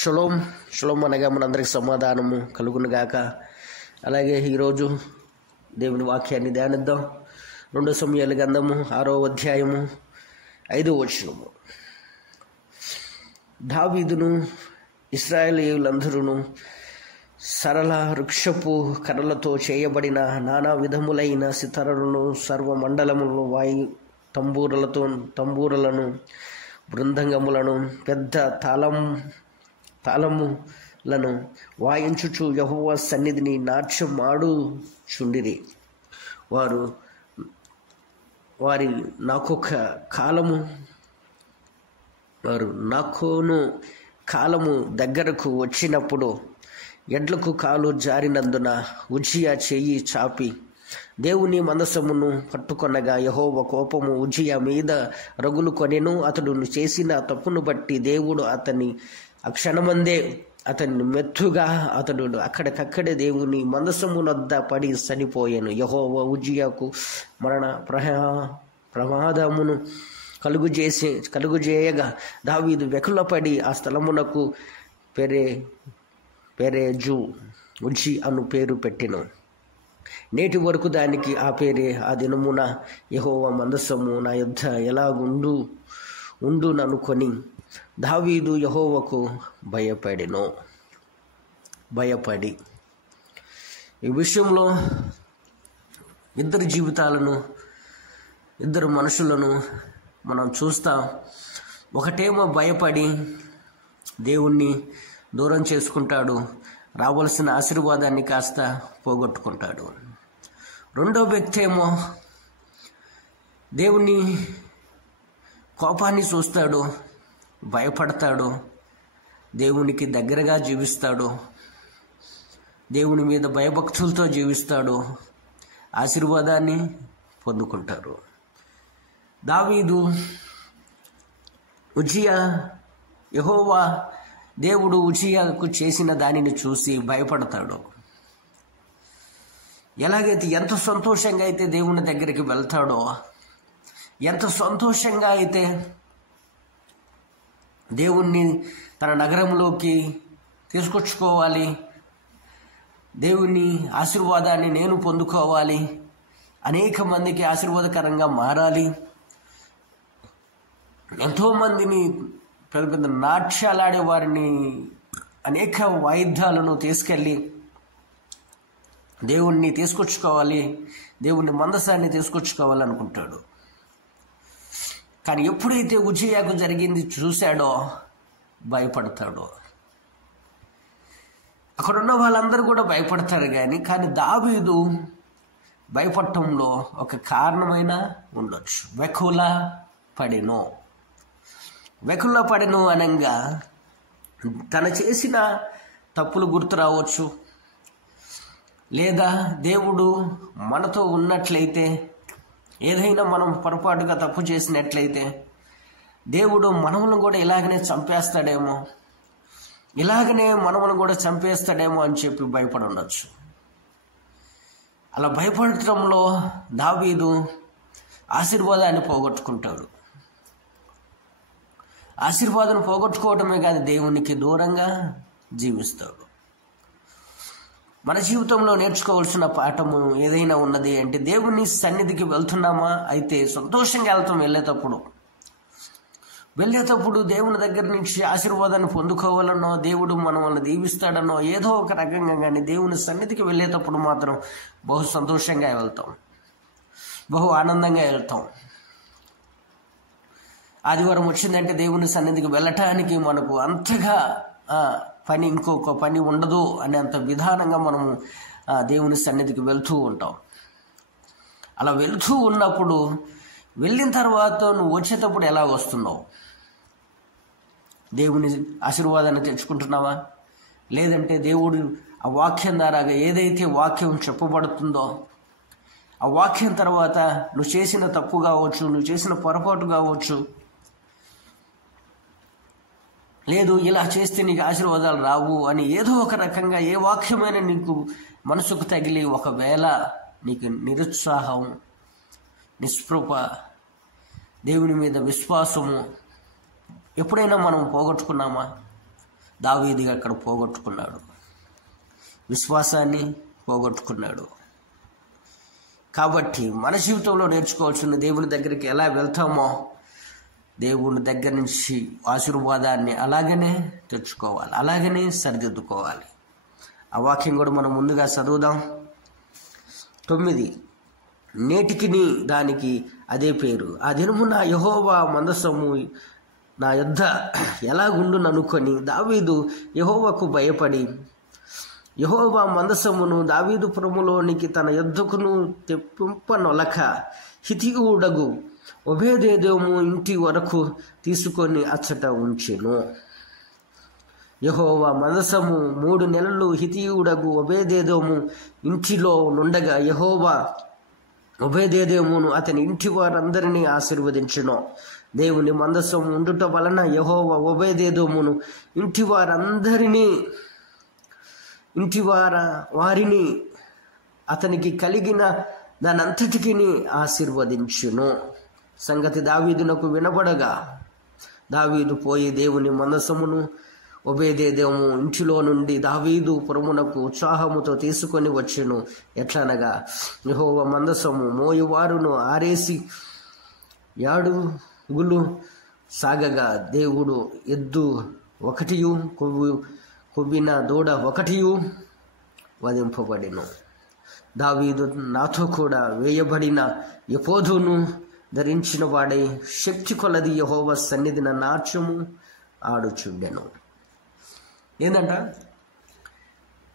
Shalom shalom అనగా మనందరికి సమాధానము కలుగునుగాక. అలాగే ఈరోజు దేవుని వాక్యాన్ని ధ్యానిద్దాం. 2 సమూయేలు గ్రంథము 6వ అధ్యాయము 5వ వచనము. దావీదును ఇశ్రాయేలీయులందరూ సరళ వృక్షపు కర్రలతో చేయబడిన నానా విధములైన సితారలను, సర్వమండలములను, వాయు తంబూరలను, బృందంగములను, పెద్ద తాళములను వాయించుచు యెహోవా సన్నిధిని నాట్యమాడుచుండిరి. వారి నాకోను కాలము దగ్గరకు వచ్చినప్పుడు ఎడ్లకు కాలు జారినందున ఉజ్జియా చెయ్యి చాపి దేవుని మందసమును పట్టుకొనగా యెహోవా కోపము ఉజ్జియా మీద రగులుకొనెను. అతడు చేసిన తప్పును బట్టి దేవుడు ఆ క్షణమందే అతన్ని మెత్తుగా అతడు అక్కడికక్కడే దేవుని మందసమునొద్ద పడి చనిపోయాను. యెహోవా ఉజ్జియాకు మరణ ప్రమాదమును కలుగుజేయగా దావీదు వెకులపడి ఆ స్థలమునకు పెరేజు ఉజ్జి అను పేరు పెట్టెను. నేటి వరకు దానికి ఆ పేరే. ఆ దినమున యెహోవా మందసము నా యొద్ద ఉండుననుకొని దావీదు యెహోవాకు భయపడి ఈ విషయంలో ఇద్దరు మనుషులను మనం చూస్తాం. ఒకటేమో భయపడి దేవుణ్ణి దూరం చేసుకుంటాడు, రావాల్సిన ఆశీర్వాదాన్ని కాస్త పోగొట్టుకుంటాడు. రెండో వ్యక్తి ఏమో దేవుని కోపాన్ని చూస్తాడు, భయపడతాడు, దేవునికి దగ్గరగా జీవిస్తాడు, దేవుని మీద భయభక్తులతో జీవిస్తాడు, ఆశీర్వాదాన్ని పొందుకుంటారు. దావీదు యెహోవా దేవుడు ఉజ్జియాకు చేసిన దానిని చూసి భయపడతాడు. ఎలాగైతే ఎంత సంతోషంగా అయితే దేవుని దగ్గరికి వెళ్తాడో, ఎంత సంతోషంగా అయితే దేవుణ్ణి తన నగరంలోకి తీసుకొచ్చుకోవాలి, దేవుని ఆశీర్వాదాన్ని నేను పొందుకోవాలి, అనేక మందికి ఆశీర్వాదకరంగా మారాలి, ఎంతోమందిని పెద్ద పెద్ద నాట్యాలాడే వారిని అనేక వాయిద్యాలను తీసుకెళ్ళి దేవుణ్ణి తీసుకొచ్చుకోవాలి, దేవుని మందసాన్ని తీసుకొచ్చుకోవాలనుకుంటాడు. కానీ ఎప్పుడైతే ఉజ్జియాకు జరిగింది చూశాడో భయపడతాడో. అక్కడున్న వాళ్ళందరూ కూడా భయపడతారు. కానీ దావీదు భయపడటంలో ఒక కారణమైన ఉండొచ్చు. వెకుల పడెను అనగా తన చేసిన తప్పులు గుర్తు రావచ్చు, లేదా దేవుడు మనతో ఉన్నట్లయితే, ఏదైనా మనం పొరపాటుగా తప్పు చేసినట్లయితే దేవుడు మనములను కూడా ఇలాగనే చంపేస్తాడేమో అని చెప్పి భయపడి ఉండొచ్చు. అలా భయపడటంలో దావీదు ఆశీర్వాదాన్ని పోగొట్టుకుంటాడు. ఆశీర్వాదం పోగొట్టుకోవటమే కానీ దేవునికి దూరంగా జీవిస్తాడు. మన జీవితంలో నేర్చుకోవాల్సిన పాఠము ఏదైనా ఉన్నది అంటే, దేవుని సన్నిధికి వెళ్తున్నామా అయితే సంతోషంగా వెళ్తాం. వెళ్ళేటప్పుడు దేవుని దగ్గర నుంచి ఆశీర్వాదాన్ని పొందుకోవాలనో, దేవుడు మనల్ని దీవిస్తాడనో ఏదో ఒక రకంగా, కానీ దేవుని సన్నిధికి వెళ్ళేటప్పుడు మాత్రం బహు సంతోషంగా వెళ్తాం, బహు ఆనందంగా వెళ్తాం. ఆదివారం వచ్చిందంటే దేవుని సన్నిధికి వెళ్ళటానికి మనకు అంతగా ఇంకొక పని ఉండదు అనేంత విధానంగా మనము దేవుని సన్నిధికి వెళ్తూ ఉంటాం. అలా వెళ్తూ ఉన్నప్పుడు, వెళ్ళిన తర్వాత నువ్వు వచ్చేటప్పుడు ఎలా వస్తున్నావు? దేవుని ఆశీర్వాదాన్ని తెచ్చుకుంటున్నావా? లేదంటే దేవుడు ఆ వాక్యం ద్వారా ఏదైతే వాక్యం చెప్పబడుతుందో ఆ వాక్యం తర్వాత నువ్వు చేసిన తప్పు కావచ్చు, నువ్వు చేసిన పొరపాటు కావచ్చు, లేదు ఇలా చేస్తే నీకు ఆశీర్వాదాలు రావు అని ఏదో ఒక రకంగా ఏ వాక్యమైన నీకు మనసుకు తగిలి, ఒకవేళ నీకు నిరుత్సాహం, నిస్పృహ, దేవుని మీద విశ్వాసము ఎప్పుడైనా మనం పోగొట్టుకున్నామా? దావీదు అక్కడ పోగొట్టుకున్నాడు, విశ్వాసాన్ని పోగొట్టుకున్నాడు. కాబట్టి మన జీవితంలో నేర్చుకోవాల్సిన దేవుని దగ్గరికి ఎలా వెళ్తామో దేవుని దగ్గర నుంచి ఆశీర్వాదాన్ని అలాగనే తెచ్చుకోవాలి, అలాగనే సరిదిద్దుకోవాలి. ఆ వాక్యం కూడా మనం ముందుగా చదువుదాం. 9, నేటికిని దానికి అదే పేరు. ఆ దినమున యెహోవా మందసము నా యొద్ద ఎలాగుండుననుకొని దావీదు యెహోవాకు భయపడి యెహోవా మందసమును దావీదు పురములోనికి తన యొద్దకును తెప్పింపనొలక హితీయుడగు ఒబేదెదోము ఇంటి వరకు తీసుకొని అచ్చట ఉంచెను. యెహోవా మందసము 3 నెలలు హితీయుడగు ఒబేదెదోము ఇంటిలో నుండగా యెహోవా ఒబేదెదోమును అతని ఇంటి వారందరినీ ఆశీర్వదించెను. దేవుని మందసం ఉండుట వలన యెహోవా ఒబేదెదోమును వారిని అతనికి కలిగిన దానంతటికి ఆశీర్వదించును. సంగతి దావీదునకు వినబడగా దావీదు పోయి దేవుని మందసమును ఒబేదెదోము ఇంటిలో నుండి దావీదు పురమునకు ఉత్సాహముతో తీసుకొని వచ్చెను. ఎట్లనగా యెహోవా మందసము మోయువారును ఆరేసి యాడుగులు సాగగా దేవుడు ఎద్దు 1 కొవ్విన దూడ 1 వధింపబడెను. దావీదు నాతో కూడా వేయబడిన ఎపోదును ధరించిన వాడై శక్తి కొలది యెహోవా సన్నిధిన నాట్యము ఆడుచుండెను. ఏందంట,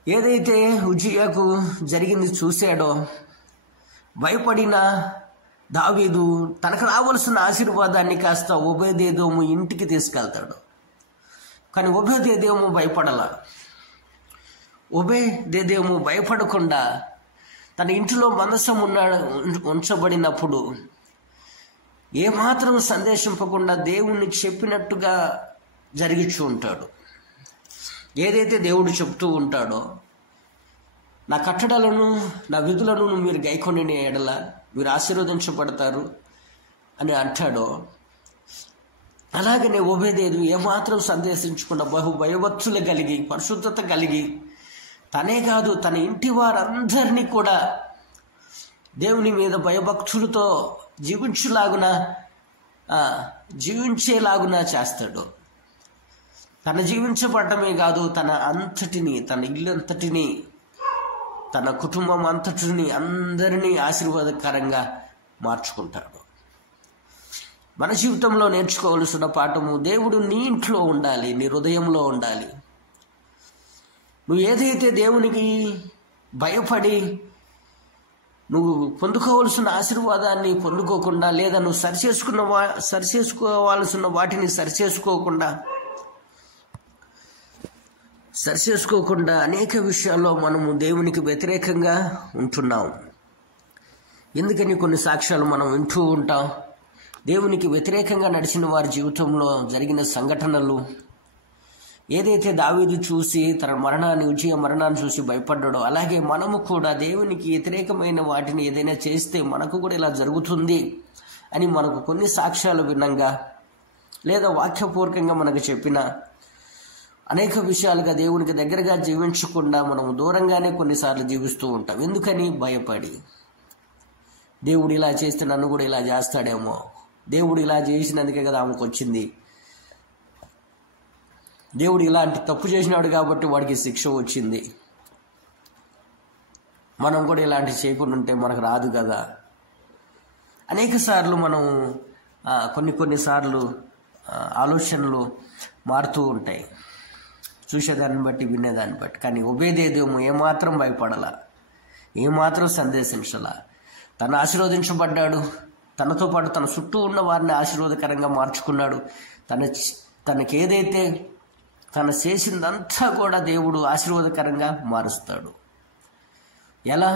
ఏదైతే ఉజ్జియాకు జరిగింది చూశాడో భయపడిన దావీదు తనకు రావాల్సిన ఆశీర్వాదాన్ని కాస్త ఒబేదెదోము ఇంటికి తీసుకెళ్తాడు. కానీ ఒబేదెదోము భయపడాల. ఒబేదెదోము భయపడకుండా తన ఇంటిలో మందసం ఉంచబడినప్పుడు ఏమాత్రం సందేశింపకుండా దేవుణ్ణి చెప్పినట్టుగా జరిగిస్తూ ఉంటాడు. ఏదైతే దేవుడు చెప్తూ ఉంటాడో, నా కట్టడలను నా విధులను మీరు గైకొని ఎడల మీరు ఆశీర్వదించబడతారు అని అంటాడో, అలాగనే ఒబేదెదోము ఏమాత్రం సందేశించకుండా భయభక్తులు కలిగి పరిశుద్ధత కలిగి తనే కాదు తన ఇంటి వారందరినీ కూడా దేవుని మీద భయభక్తులతో జీవించేలాగున చేస్తాడు. తన జీవించబడటమే కాదు, తన ఇల్లు అంతటిని, తన కుటుంబం అంతటిని, అందరినీ ఆశీర్వాదకరంగా మార్చుకుంటాడు. మన జీవితంలో నేర్చుకోవాల్సిన పాఠము, దేవుడు నీ ఇంట్లో ఉండాలి, నీ హృదయంలో ఉండాలి. నువ్వు ఏదైతే దేవునికి భయపడి నువ్వు పొందుకోవాల్సిన ఆశీర్వాదాన్ని పొందుకోకుండా, లేదా నువ్వు సరిచేసుకోవాల్సిన వాటిని సరిచేసుకోకుండా అనేక విషయాల్లో మనము దేవునికి వ్యతిరేకంగా ఉంటున్నాం. ఎందుకని కొన్ని సాక్ష్యాలు మనం వింటూ ఉంటాం. దేవునికి వ్యతిరేకంగా నడిచిన వారి జీవితంలో జరిగిన సంఘటనలు, ఏదైతే దావీదు చూసి తన ఉజ్జియా మరణాన్ని చూసి భయపడ్డాడో, అలాగే మనము కూడా దేవునికి వ్యతిరేకమైన వాటిని ఏదైనా చేస్తే మనకు కూడా ఇలా జరుగుతుంది అని మనకు కొన్ని సాక్ష్యాలు వినంగా, లేదా వాక్యపూర్వకంగా మనకు చెప్పిన అనేక విషయాలుగా దేవునికి దగ్గరగా జీవించకుండా మనము దూరంగానే కొన్నిసార్లు జీవిస్తూ ఉంటాం. ఎందుకని? భయపడి, దేవుడు ఇలా చేస్తే నన్ను కూడా ఇలా చేస్తాడేమో, దేవుడు ఇలా చేసినందుకే కదా ఆమెకు వచ్చింది, దేవుడు ఇలాంటి తప్పు చేసినాడు కాబట్టి వాడికి శిక్ష వచ్చింది, మనం కూడా ఇలాంటి చేయకుండా ఉంటే మనకు రాదు కదా. అనేక సార్లు మనం కొన్నిసార్లు ఆలోచనలు మారుతూ ఉంటాయి, చూసేదాన్ని బట్టి, వినేదాన్ని బట్టి. కానీ ఒబేదెదోము ఏమాత్రం భయపడాల, ఏమాత్రం సందేశించాల. తను ఆశీర్వదించబడ్డాడు, తనతో పాటు తన చుట్టూ ఉన్న వారిని ఆశీర్వాదకరంగా మార్చుకున్నాడు. తనకేదైతే తను చేసిందంతా కూడా దేవుడు ఆశీర్వాదకరంగా మారుస్తాడు. ఎలా?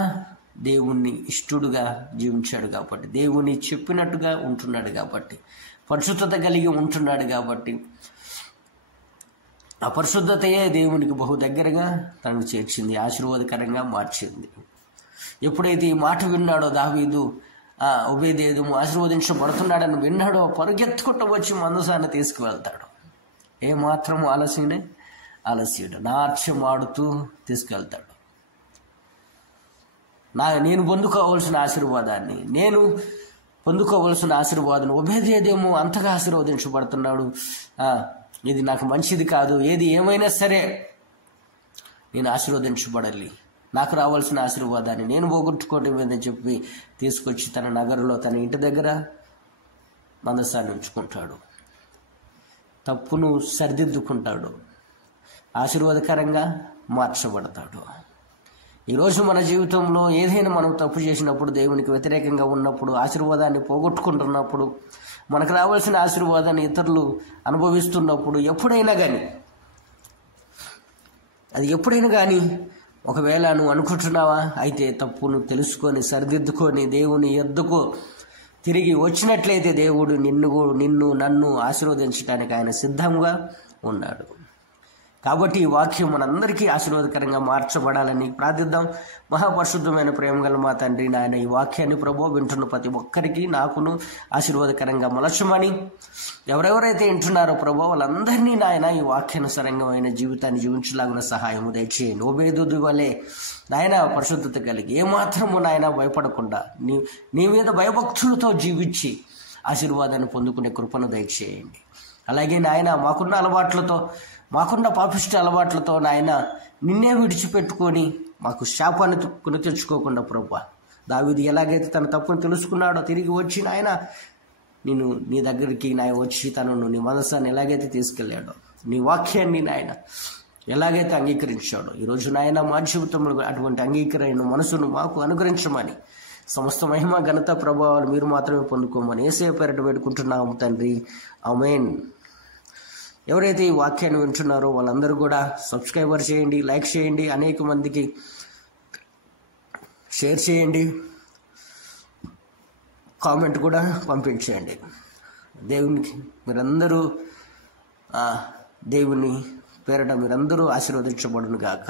దేవుణ్ణి ఇష్టడుగా జీవించాడు కాబట్టి, దేవుని చెప్పినట్టుగా ఉంటున్నాడు కాబట్టి, పరిశుద్ధత కలిగి ఉంటున్నాడు కాబట్టి, ఆ పరిశుద్ధతయే దేవునికి బహు దగ్గరగా తనకు చేర్చింది, ఆశీర్వాదకరంగా మార్చింది. ఎప్పుడైతే ఈ మాట విన్నాడో దావీదు, ఒబేదెదోము ఆశీర్వదించబడుతున్నాడని విన్నాడో పరుగెత్తుకుంటూ వచ్చి మందసాన్ని తీసుకువెళ్తాడు. ఏమాత్రం ఆలస్యమే అలస్యుడు నాట్యం ఆడుతూ తీసుకెళ్తాడు. నేను పొందుకోవాల్సిన ఆశీర్వాదాన్ని ఒబేదేదేమో అంతగా ఆశీర్వదించబడుతున్నాడు. ఇది నాకు మంచిది కాదు, ఏది ఏమైనా సరే నేను ఆశీర్వదించబడాలి, నాకు రావాల్సిన ఆశీర్వాదాన్ని నేను పోగొట్టుకోవటం ఏదని చెప్పి తీసుకొచ్చి తన నగరులో తన ఇంటి దగ్గర మందసాన్ని ఉంచుకుంటాడు. తప్పును సరిదిద్దుకుంటాడు, ఆశీర్వాదకరంగా మార్చబడతాడు. ఈరోజు మన జీవితంలో ఏదైనా మనం తప్పు చేసినప్పుడు, దేవునికి వ్యతిరేకంగా ఉన్నప్పుడు, ఆశీర్వాదాన్ని పోగొట్టుకుంటున్నప్పుడు, మనకు రావాల్సిన ఆశీర్వాదాన్ని ఇతరులు అనుభవిస్తున్నప్పుడు, ఎప్పుడైనా కానీ ఒకవేళ నువ్వు అనుకుంటున్నావా, అయితే తప్పును తెలుసుకొని సరిదిద్దుకొని దేవుని యొద్దకు తిరిగి వచ్చినట్లయితే దేవుడు నన్ను ఆశీర్వదించడానికి ఆయన సిద్ధంగా ఉన్నాడు. కాబట్టి ఈ వాక్యం మనందరికీ ఆశీర్వాదకరంగా మార్చబడాలని ప్రార్థిద్దాం. మహాపరిశుద్ధమైన ప్రేమగల మా తండ్రి, నాయన ఈ వాక్యాన్ని ప్రభు వింటున్న ప్రతి ఒక్కరికి నాకును ఆశీర్వాదకరంగా మలచమని, ఎవరెవరైతే వింటున్నారో ప్రభు వాళ్ళందరినీ నాయన ఈ వాక్యానుసారంగమైన జీవితాన్ని జీవించలాగిన సహాయము దయచేయండి. ఓబేదు వలె నాయన పరిశుద్ధత కలిగి ఏమాత్రము నాయన భయపడకుండా నీ మీద భయభక్తులతో జీవించి ఆశీర్వాదాన్ని పొందుకునే కృపను దయచేయండి. అలాగే నాయన మాకున్న పాపిష్టి అలవాట్లతో నాయన నిన్నే విడిచిపెట్టుకొని మాకు శాపాన్ని కొని తెచ్చుకోకుండా ప్రభు, దావీదు ఎలాగైతే తన తప్పును తెలుసుకున్నాడో తిరిగి వచ్చి నాయన నీ దగ్గరికి నాయ వచ్చి తనను నీ మనసాన్ని ఎలాగైతే తీసుకెళ్ళాడో, నీ వాక్యాన్ని నాయన ఎలాగైతే అంగీకరించాడో, ఈరోజు నాయన మా జీవితంలో అటువంటి అంగీకరణ మనసును మాకు అనుగ్రహించమని, సమస్త మహిమ ఘనత ప్రభావాలు మీరు మాత్రమే పొందుకోమని యేసయ్య పేరిట వేడుకుంటున్నాము తండ్రి, ఆమేన్. ఎవరైతే ఈ వాక్యాన్ని వింటున్నారో వాళ్ళందరూ కూడా సబ్స్క్రైబర్ చేయండి, లైక్ చేయండి, అనేక మందికి షేర్ చేయండి, కామెంట్ కూడా పంపించేయండి. దేవుని పేరిట మీరందరూ ఆశీర్వదించబడును గాక.